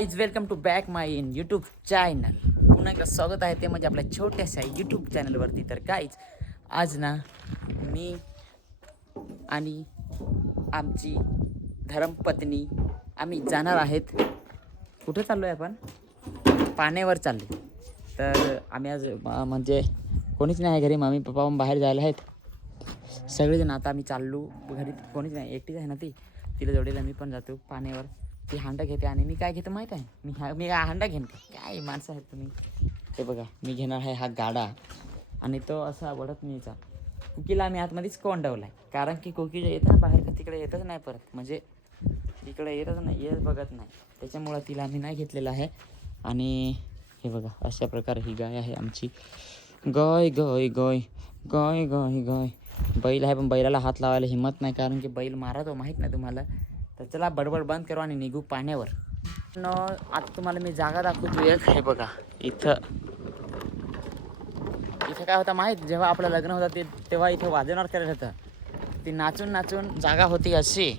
Is welcome to back my in YouTube channel. पुन्हा एकदा स्वागत आहे ते म्हणजे आपल्या छोट्याशा यूट्यूब चॅनलवरती. तर काहीच आज ना मी आणि आमची धर्मपत्नी आम्ही जाणार आहेत. कुठे चाललो आहे आपण? पाण्यावर चाललो. तर आम्ही आज म्हणजे कोणीच नाही आहे घरी. मम्मी पप्पा बाहेर जायला आहेत सगळेजण. आता आम्ही चाललो घरी. कोणीच नाही, एकटीच आहे ना ती. तिला जोडीला मी पण जातो पाण्यावर. ती हांडा घेते आणि मी काय घेतो माहीत आहे? मी हांडा घेईन. काय माणसं आहेत तुम्ही. हे बघा, मी घेणार आहे हा गाडा आणि तो असा वडत मीचा. कुकीला आम्ही आतमध्येच कोंडवला आहे, कारण की कुकी जे येतं ना बाहेर का तिकडे येतच नाही परत. म्हणजे तिकडे येतच नाही, येत बघत नाही. त्याच्यामुळं तिला आम्ही नाही घेतलेलं आहे. आणि हे बघा, अशा प्रकारे ही गाय आहे आमची. गाय गाय गाय गाय गाय गाय. बैल आहे पण बैलाला हात लावायला हिंमत नाही, कारण की बैल मारतो माहीत नाही तुम्हाला. तर चला बडबड बंद करू आणि निघू पाण्यावर. आता तुम्हाला मी जागा दाखवतो एक. हे बघा, इथं काय होतं माहीत? जेव्हा आपलं लग्न होतं तेव्हा इथे वाजवणार करत होतं. ती नाचून नाचून जागा होती अशी.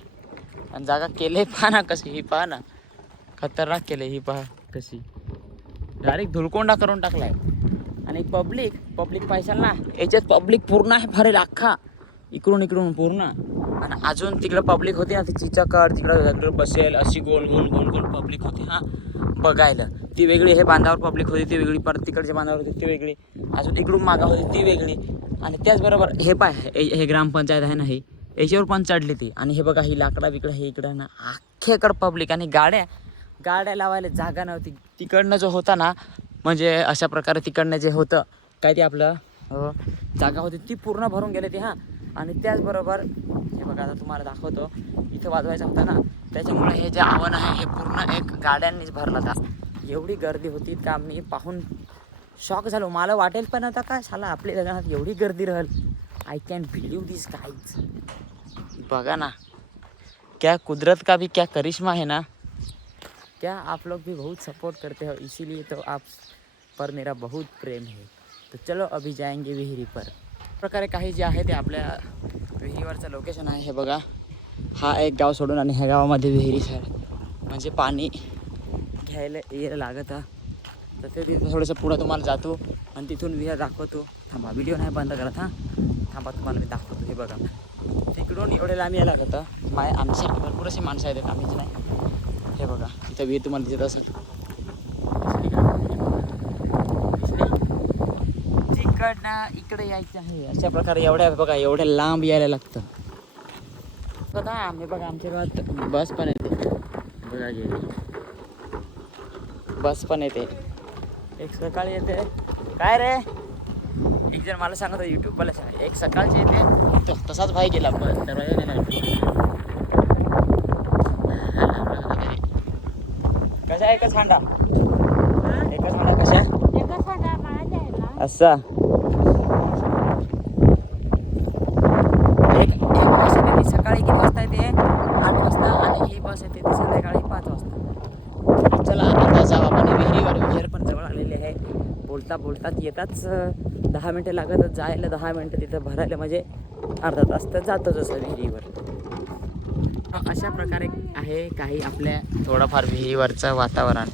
आणि जागा केले पहा ना कशी. ही पहा ना, खतरनाक केले. ही पहा कशी डायरेक्ट धुळकोंडा करून टाकलाय. आणि पब्लिक पैशाल ना, याच्यात पब्लिक पूर्ण आहे भरेल अख्खा, इकडून पूर्ण. आणि अजून तिकडं पब्लिक होती ना, ती चिचाकड तिकडं बसेल अशी गोल गोल गोल गोल पब्लिक होती हां बघायला. ती वेगळी. हे बांधावर पब्लिक होती ती वेगळी. परत तिकडच्या बांधावर होती ती वेगळी. अजून इकडून मागा होती ती वेगळी. आणि त्याचबरोबर हे हे ग्रामपंचायत आहे ना, ही याच्यावर पण चढली ती. आणि हे बघा, ही लाकडा बिकडा हे इकडं ना अख्खेकडं पब्लिक. आणि गाड्या लावायला जागा नव्हती. तिकडनं जो होता ना, म्हणजे अशा प्रकारे तिकडनं जे होतं काय ते आपलं जागा होती ती पूर्ण भरून गेले ती हां. आणि त्याचबरोबर हे बघा, आता तुम्हाला दाखवतो. इथं वाजवायचं होतं ना, त्याच्यामुळे हे जे आव्हान आहे हे पूर्ण एक गाड्यांनीच भरलं होतं. एवढी गर्दी होती का मी पाहून शॉक झालो. मला वाटेल पण आता काय झालं आपल्या लग्नात एवढी गर्दी राहील. I can believe this guys. बघा ना, क्या कुदरत का भी क्या करिश्मा है ना. क्या आप लोग भी बहुत सपोर्ट करते हो, इसीलिए तो आप पर मेरा बहुत प्रेम है. तो चलो अभी जाएंगे विहिरी पर. प्रकारे काही जे आहे ते आपल्या विहिरीवरचं लोकेशन आहे. हे बघा, हा एक गाव सोडून आणि ह्या गावामध्ये विहिरीच आहे. म्हणजे पाणी घ्यायला यायला लागतं. तर ते तिथं थोडंसं पुढं तुम्हाला जातो आणि तिथून विहीर दाखवतो. थांबा, व्हिडिओ नाही बंद करत हां. थांबा, तुम्हाला मी दाखवतो. हे बघा, तिकडून एवढे लांब यायला लागतं. आमच्यासाठी भरपूर अशी माणसं आहेत, आम्हीच नाही. हे बघा, इथं विहीर तुम्हाला दिसत असेल. तिकडनं इकडे यायचं आहे. अशा प्रकारे एवढ्या लांब यायला लागतं. बघा, आमच्या गावात बस पण येते. बघा गेली बस पण येते. एक सकाळी येते. काय रे, एक जण मला सांगत यूट्यूबवाला सांग, एक सकाळची येते. तसाच भाई गेला पण दरवाजा नाही. कशा एकच हांडा कशा असा. एक बस येते ती सकाळी किती वाजता येते? 8 वाजता. आणि ही बस येते ती संध्याकाळी 5 वाजता. चला आता जाऊ आपण विहिरीवर. विहीर पण जवळ आलेली आहे. बोलतात येताच 10 मिनटं लागत जायला. 10 मिनटं तिथं भरायला म्हणजे अर्धा तास तर जातोच असं विहिरीवर. अशा प्रकारे आहे काही आपल्या थोडंफार विहिरीवरचं वातावरण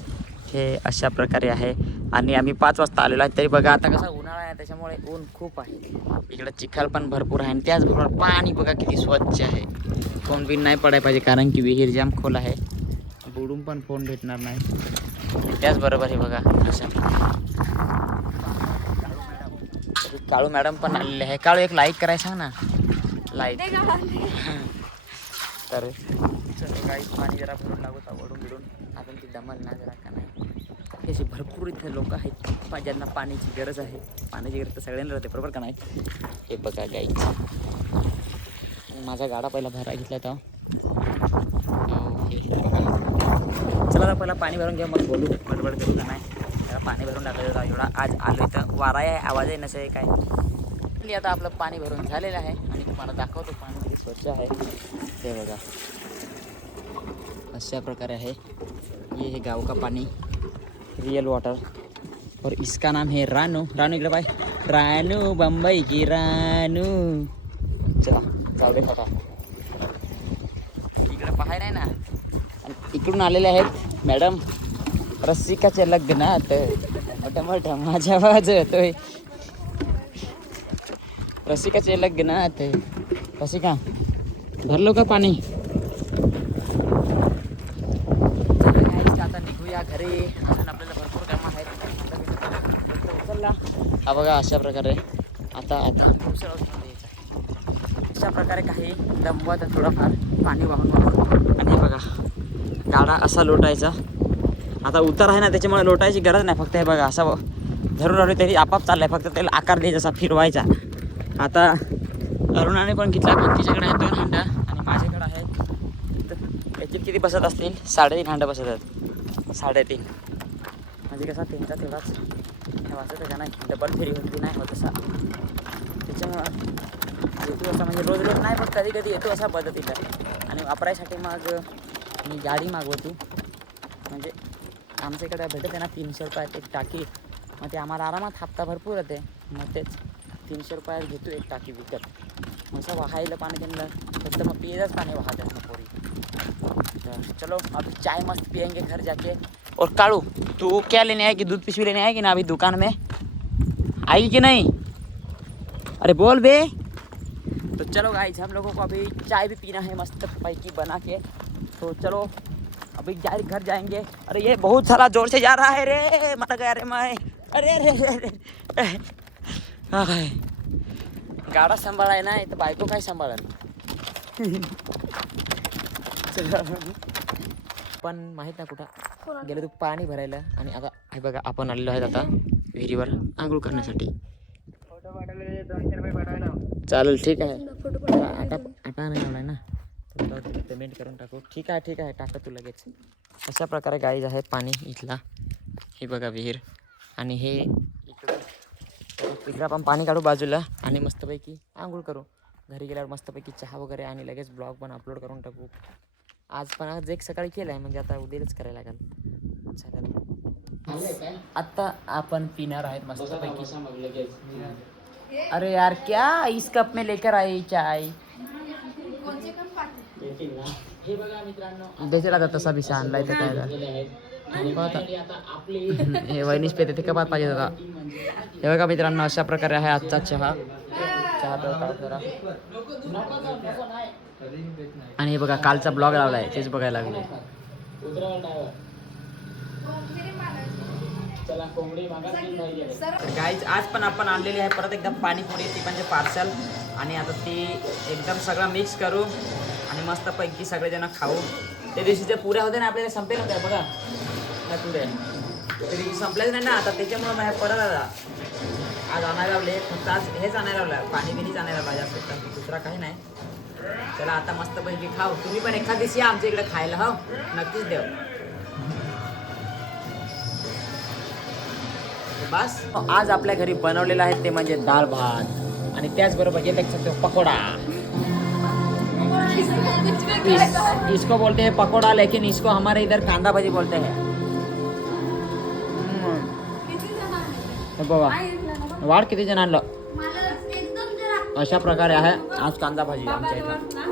हे अशा प्रकारे आहे. आणि आम्ही 5 वाजता आलेलो आहे. तरी बघा आता कसा उन्हाळा आहे, त्याच्यामुळे ऊन खूप आहे. इकडं चिखल पण भरपूर आहे. आणि त्याचबरोबर पाणी बघा किती स्वच्छ आहे. फोन बिन नाही पडायला पाहिजे, कारण की विहीर जाम खोल आहे. बुडून पण फोन भेटणार नाही. त्याचबरोबर हे बघा अशा काळू मॅडम पण आलेले आहे. काळू एक लाईक करायला सांग ना. लाईक तर चलो काही पाणी जरा भरून लागू वडून बिडून. आपण ती दमल ना जरा का नाही. अशी भरपूर इथे लोक आहेत ज्यांना पाण्याची गरज आहे. पाण्याची गरज तर सगळ्यांना राहते, बरोबर का नाही. हे बघा गाईच, माझा गाडा पहिला भरा घेतला होता. चला आता पहिला पाणी भरून घ्या, मग बोलू. बडबड करू का नाही. त्याला पाणी भरून टाकलं एवढा आज आलो इथं. वारा आहे, आवाज आहे नसं आहे काय. आता आपलं पाणी भरून झालेलं आहे आणि तुम्हाला दाखवतो पाणी किती स्वच्छ आहे. हे बघा अशा प्रकारे आहे. ये है गाँव का पानी, रियल वाटर. और इसका नाम है रानू. इकडे बाय रानू, बंबई की रानू. चला जाऊ दे आता. इकडे पाहाय नाही ना. इकडून आलेले आहेत मॅडम. रसिकाचे लग्नात मोठ्या मोठ्या माझ्या वाजतोय. रसिकाचे लग्नात. रसिका भरलो का पाणी? आता निघूया घरी. अजून आपल्याला भरपूर कामं आहेत. उचलला हा बघा अशा प्रकारे. आता अशा प्रकारे काही दमवत थोडंफार पाणी वाहून आणि बघा गाडा असा लोटायचा. आता उतार आहे ना त्याच्यामुळे लोटायची गरज नाही. फक्त हे बघा असा धरून राहिलो तरी आपाप चाललाय. फक्त त्याला आकार द्यायचा असा फिरवायचा. आता अरुणाने पण घेतला. तिच्याकडे आहेत 2 हांडा आणि माझ्याकडे आहे याच्यात किती बसत असतील 3.5 हांडा बसत आहेत. 3.5 म्हणजे कसा त्यांचा तेवढाच वाचत का नाही. डबल फेरी होती नाही होत असा. त्याच्यामुळं येतो असा म्हणजे रोज रोज नाही पण कधी कधी येतो असा पद्धतीला. आणि वापरायसाठी मग मी गाडी मागवतो. म्हणजे आमच्या इकडे भेटत आहे ना 300 रुपयात एक टाकी. मग ते आम्हाला आरामात हप्ता भरपूर येते. मग तेच 300 रुपयात घेतो एक टाकी विकत. असं वाहायला पाणी त्यांना फक्त मग पियेच पाणी वाहत आहे पोरी. तो चलो अभी चाय मस्त पियेंगे घर जाके. और कालू तू क्या लेने आएगी? दूध पिशवी लेने आएगी ना अभी दुकान में? आएगी कि नहीं? अरे बोल बे. तो चलो गाइस हम लोगों को अभी चाय भी पीना है मस्त पैकी बना के. तो चलो अभी घर जाएंगे. अरे ये बहुत सारा जोर से जा रहा है रे. मर गया रे मैं. अरे अरे अरे गाडा सांभाळाय ना तर बायको काय सांभाळा. पण माहीत ना कुठं गेलो तू पाणी भरायला. आणि आता हे बघा आपण आलेलो आहेत आता विहिरीवर आंघोळ करण्यासाठी. चालेल ठीक आहे. आता नाही एवढा ना पेमेंट करून टाकू. ठीक आहे टाकतो तू लगेच. अशा प्रकारे गाईज आहे पाणी इथला. हे बघा विहीर. आणि हे इकडं आपण पाणी काढू बाजूला आणि मस्तपैकी आंघोळ करू. घरी गेल्यावर मस्तपैकी चहा वगैरे आणि लगेच ब्लॉग पण अपलोड करून टाकू. आज एक सकाळी केलं आहे म्हणजे आता उद्याच करायला लागेल. चालेल आता आपण पिणार आहेत मस्तपैकी. अरे यार क्या इस कप में लेकर आई चाय. हे बघा मित्रांनो देशाला तसा बिसा आणलाय तर काय हे वहिनीच पेते ते कपात पाहिजे होता. हे बघा मित्रांनो अशा प्रकारे आहे आजचा चहा. जरा आणि हे बघा कालचा ब्लॉग लावलाय तेच बघायला लागले. गाईज आज पण आपण आणलेली आहे परत एकदा पाणीपुरी. ती म्हणजे पार्सल. आणि आता ती एकदम सगळं मिक्स करू आणि मस्तपैकी सगळेजण खाऊ. त्या दिवशी जे पुऱ्या होत्या ना आपल्याला संपेल होत्या बघा नाही पुऱ्या तरी संपल्याच नाही ना. आता त्याच्यामुळे मला परत आज आणायला लावले. फक्त आज हेच आणायला लावलं पाणी बिनीच आणायला लावलं जास्त दुसरा काही नाही. चला आता मस्तपैकी खाऊ. तुम्ही पण एखाद दिवशी या आमच्या इकडे खायला. हो नक्कीच देऊ. बस आज आपल्या घरी बनवलेलं आहे ते म्हणजे डाळ भात आणि त्याचबरोबर ये देख सकते हो पकोडा. इसको बोलते हैं पकोड़ा लेकिन इसको हमारे इधर कांदा भाजी बोलते हैं. बघा वाढ किती जण आणलं. अशा प्रकारे आहे आज कांदा भाजी आमच्या इथं.